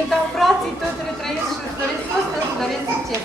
îmi dau brații, tot retrăiesc și îți doresc tot, îți doresc succes.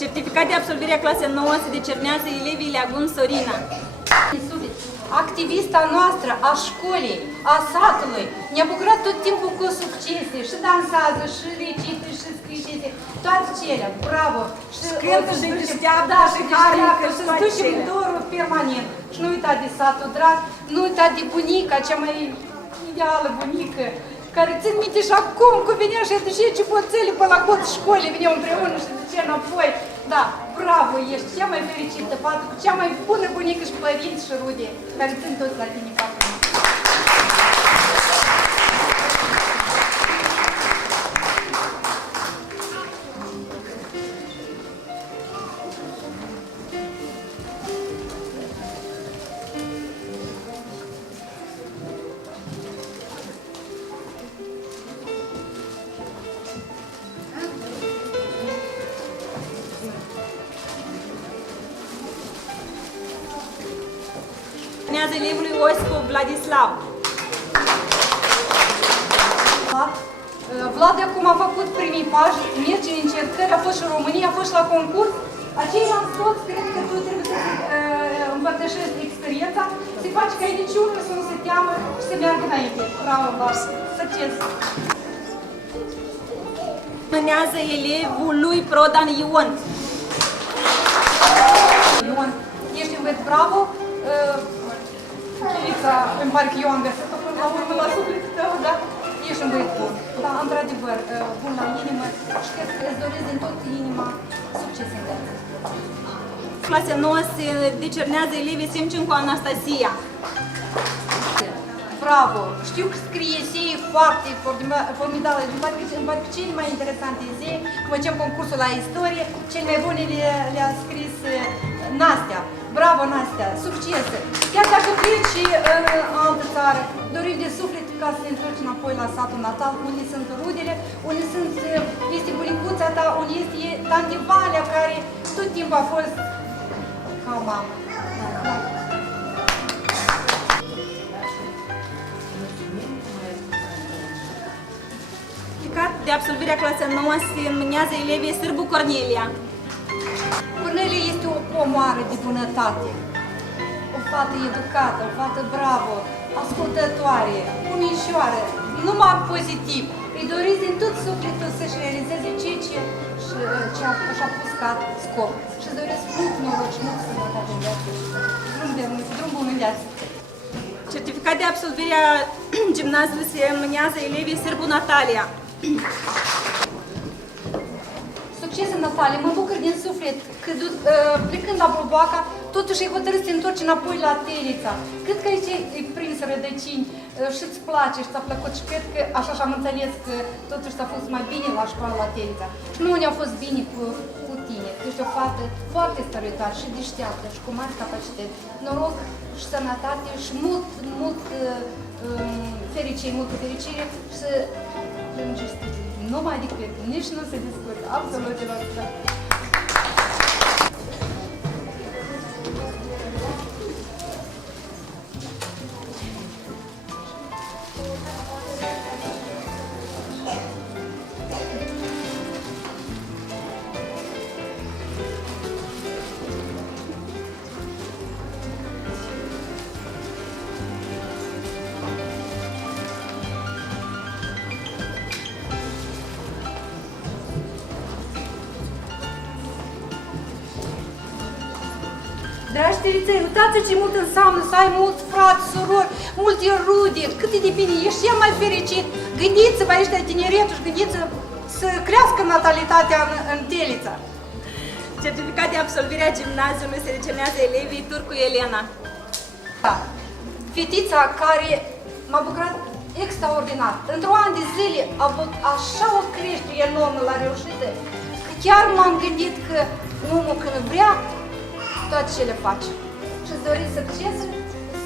Certificat de absolvire a clasei 9 se decernează elevii Leagun Sorina. Activista noastră a școlii, a satului, ne-a bucurat tot timpul cu succese, și dansează, și recită, și scrie, toate cele, bravo! Și cântă, și deșteaptă, da, și harnică, și toate duce cele. dorul permanent. Și nu uita de satul drag, nu uita de bunica, cea mai ideală bunică, care țin minte și acum, cu venea și duce cipoțele pe la cod școlii, veneau împreună și duce înapoi. Da, bravo, ești cea mai fericită fată, cu cea mai bună bunică și părinți și rude, care țin toți la tine ca acum. Urmează elevului Osipov Vladislav. Vlad acum a făcut primii pași, merge în încercări, a fost și în România, a fost și la concurs. Aceilalți toți, cred că tu trebuie să împărtășești experiența, să faci ca niciunul să nu se teamă și să meargă înainte. Bravo, Vlad! Succes! Urmează elevul lui Prodan Ion. Ion, ești un băieț bravo. Chirița, îmi pare că eu am găsit-o până la urmă la sufletul tău, da? Ești un băieț bun. Da, într-adevăr, bun la inimă și cred că îți doresc din tot inima succes în viață. Clasa 9 se decernează elevii Semcencu Anastasia. Bravo! Știu că scrie esee foarte formidabile. Îmi pare că cele mai interesante esee, când facem concursul la istorie, cele mai bune le-a scris Nastea. Bravo, Nastea! Succes! Chiar dacă pleci în altă țară, dorim de suflet ca să te întorci înapoi la satul natal, unde sunt rudele, unde este bunicuța ta, unde este tanti Valea, care tot timpul a fost ca o mamă. Da. De absolvirea clasei 9 se înmânează elevii Sârbu Cornelia. Cornelia este o comoară de bunătate, o fată educată, o fată bravă, ascultătoare, umișoară, numai pozitiv. Îi doriți din tot sufletul să-și realizeze ceea ce și-a pus ca scop. Și-ți doresc mult noroc și mult sănătate în viață. Drum bun în viață. Certificat de absolvire a gimnaziului se înmânează elevii Sârbu Natalia. Succes, Natalia, mă bucur din suflet că plecând la Probaca, totuși ai hotărât să te întorci înapoi la Telița. Cred că aici ai prins rădăcini și îți place și ți-a plăcut și cred că așa și-am înțeles că totuși ți-a fost mai bine la școală la Telița. Și nu ne-a fost bine cu tine. Tu ești o fată foarte stăruitoare și deșteaptă și cu mari capacități. Noroc și sănătate și mult fericire, multă fericire și să plângești. Nu mai decât, nici nu se discută, absolut deloc. Dragi teliței, uitați ce mult înseamnă să ai mulți frați, surori, multe rude, cât e de bine, ești cel mai fericit. Gândiți-vă aici de tineretul și gândiți-vă să crească natalitatea în Telița. Certificat de absolvire a gimnaziului se decernează elevii Turcu Elena. Da. Fetița care m-a bucurat extraordinar. Într-un an de zile a avut așa o creștere enormă la reușită, că chiar m-am gândit că omul când vrea, toate ce le face. Și-ți doriți succes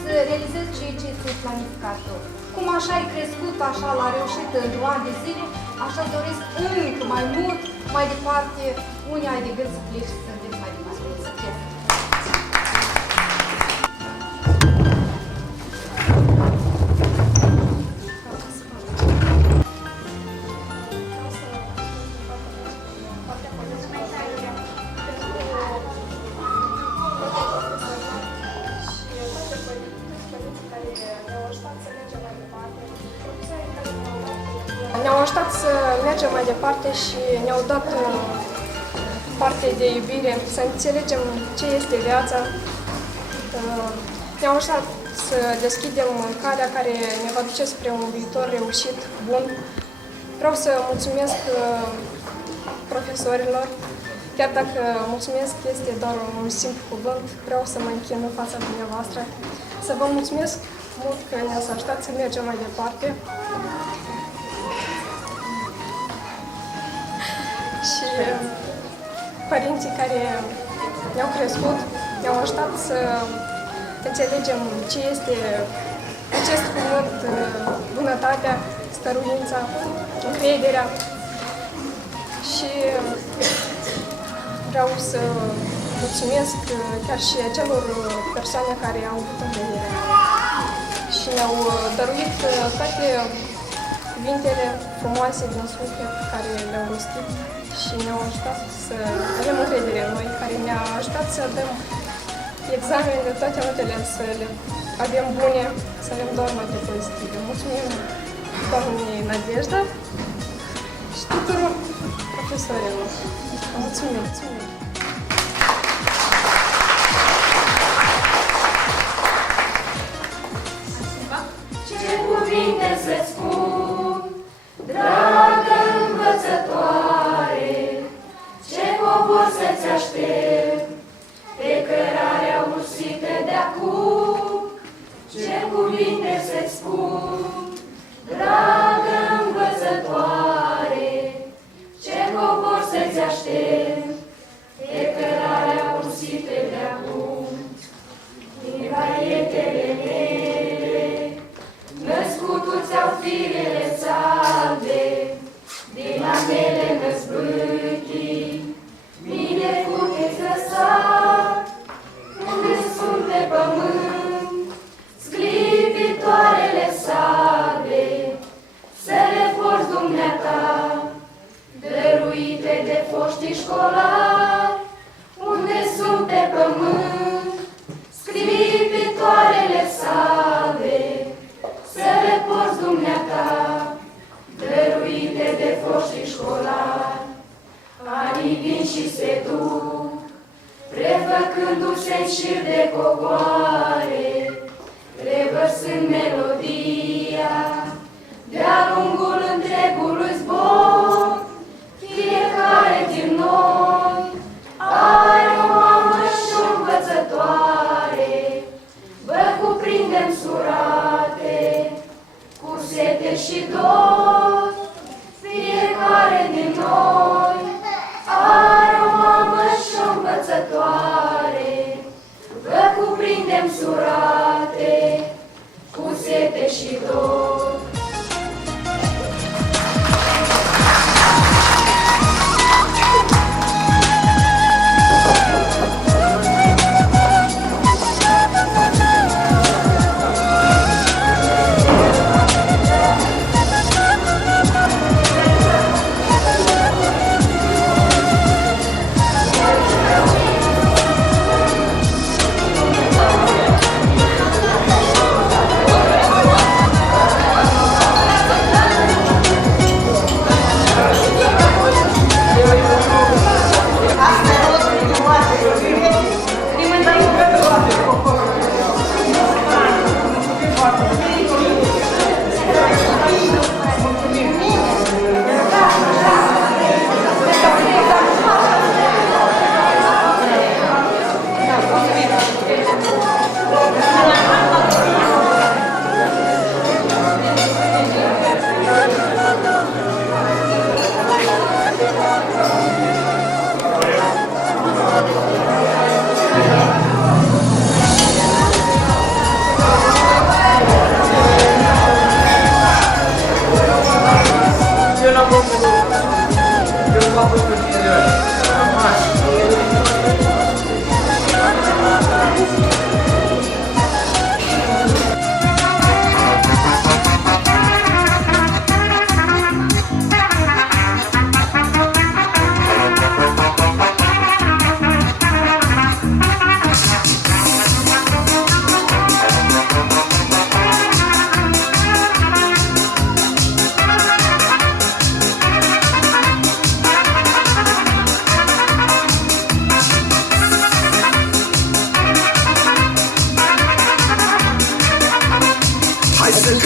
să realizezi ceea ce ți-ai planificat tu. Cum așa ai crescut, așa la reușită într-un an de zile, așa doresc încă mai mult, mai departe, unii ai de gând să pleci și să mergi mai departe. Succes! ajutat să mergem mai departe și ne-au dat parte de iubire, să înțelegem ce este viața. Ne-au ajutat să deschidem calea care ne va duce spre un viitor reușit, bun. Vreau să mulțumesc profesorilor, chiar dacă mulțumesc este doar un simplu cuvânt, vreau să mă închin în fața dumneavoastră, să vă mulțumesc mult că ne-ați ajutat să mergem mai departe. Și părinții care ne-au crescut, ne-au ajutat să înțelegem ce este acest cuvânt, bunătatea, stăruința, încrederea. Și vreau să mulțumesc chiar și acelor persoane care au avut întâlnire și ne-au dăruit toate cuvintele frumoase din suflet care le-au rostit și ne-au ajutat să avem încredere în noi, care ne-a ajutat să dăm examenele, toate notele, să le avem bune, să avem doar note pozitive. Mulțumim doamnei Nadejda și tuturor profesorilor. Mulțumim! Mulțumim! Ce cuvinte să-ți spun, dragă învățătoare, ce cobor să-ți aștept pe cărarea ursită de-acum. Ce cuvinte să-ți spun, dragă învățătoare, ce cobor să-ți aștept pe cărarea ursită de-acum. Din caietele mele născutuți-au firele salbe, din amele năzbâtii, mine puteți lăsa, unde sunt pe pământ, sclipitoarele salbe, să le porți dumneata, dăruite de foștii școlari, unde sunt pe pământ, sclipitoarele salbe, să le porți dumneata, dăruite de foștii școlari. Anii vin și se duc, prefăcându-se în șir de cocoare, revărsând melodia de-a lungul întregului zbor. Fiecare din noi are o mamă și o învățătoare, vă cuprindem surate, cu sete și dor. Fiecare din noi are o mamă și o învățătoare, vă cuprindem surate, cu sete și dor.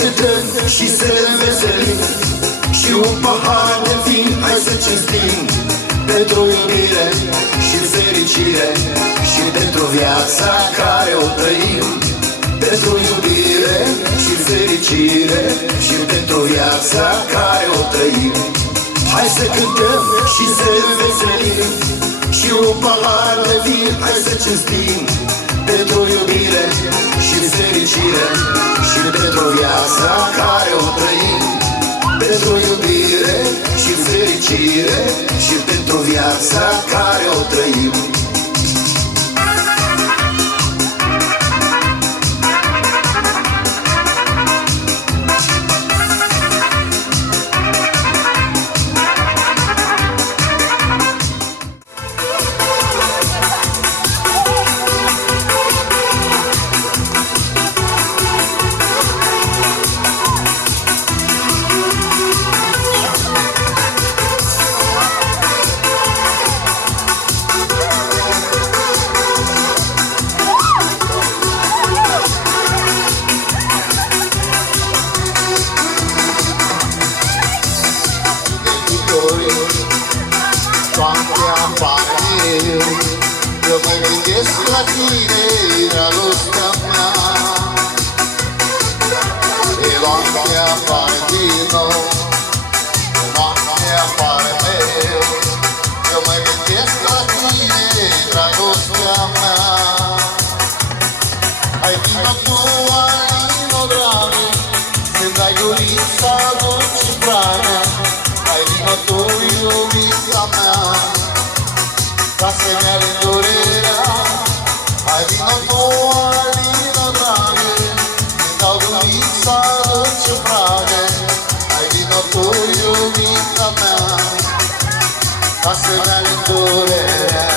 cântăm și să ne înveselim, și un pahar de vin, hai să cinstim, pentru iubire și fericire, și pentru viața care o trăim. Pentru iubire și fericire, și pentru viața care o trăim. Hai să cântăm și să ne înveselim, și un pahar de vin, hai să cinstim, pentru iubire și fericire, și pentru viața care o trăim. Pentru iubire și fericire, și pentru viața care o trăim. Toate apare, eu mă gândesc la tine, dragostea mea. E noapte apare din nou, e noapte apare mereu, eu mă gândesc la tine, dragostea mea. Hai vino tu, alino dragă, să-mi dai gurița dulce fragă. Hai vino tu, iubița mea, ca să-mi aling durerea. Hai vino tu, alino dragă, îmi dau gurița dulce fragă. Hai vino tu, iubița mea, ca să-mi aling durerea.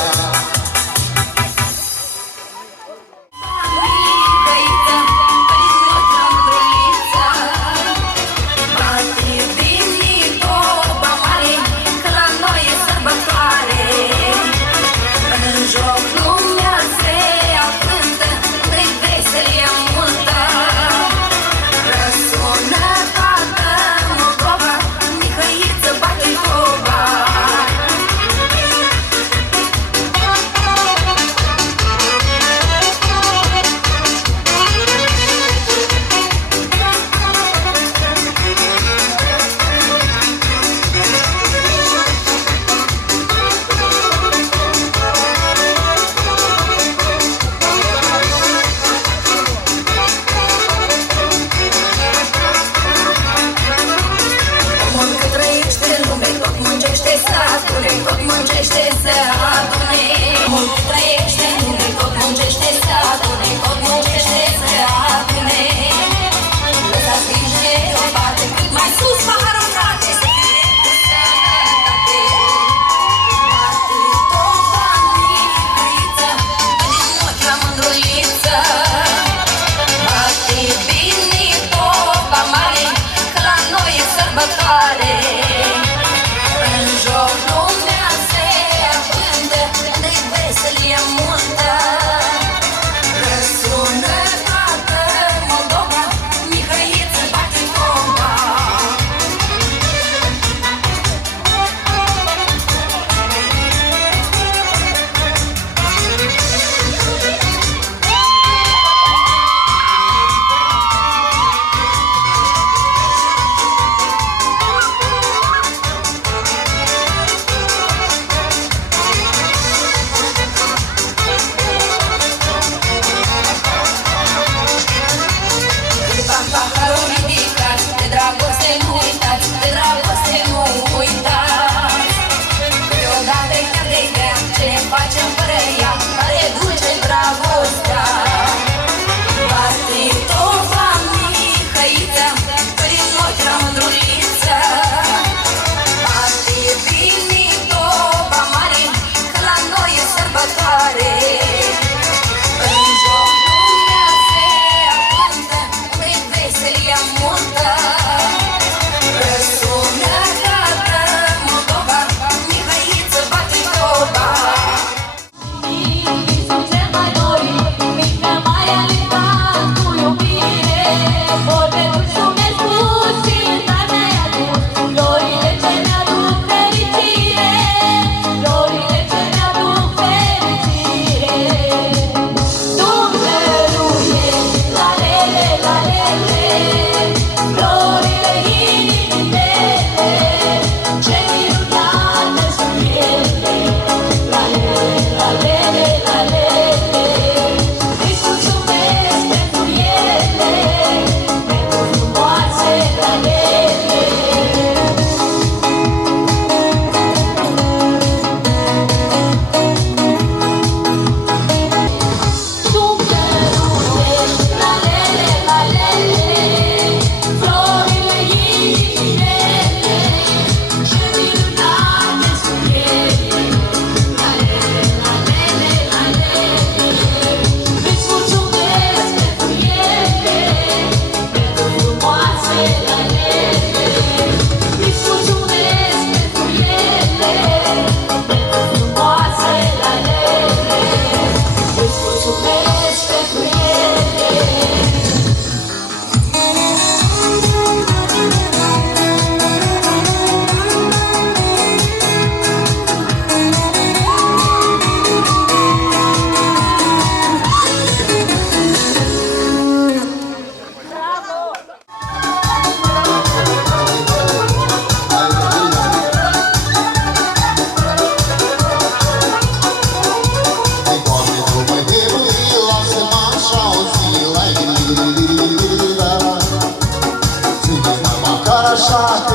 toate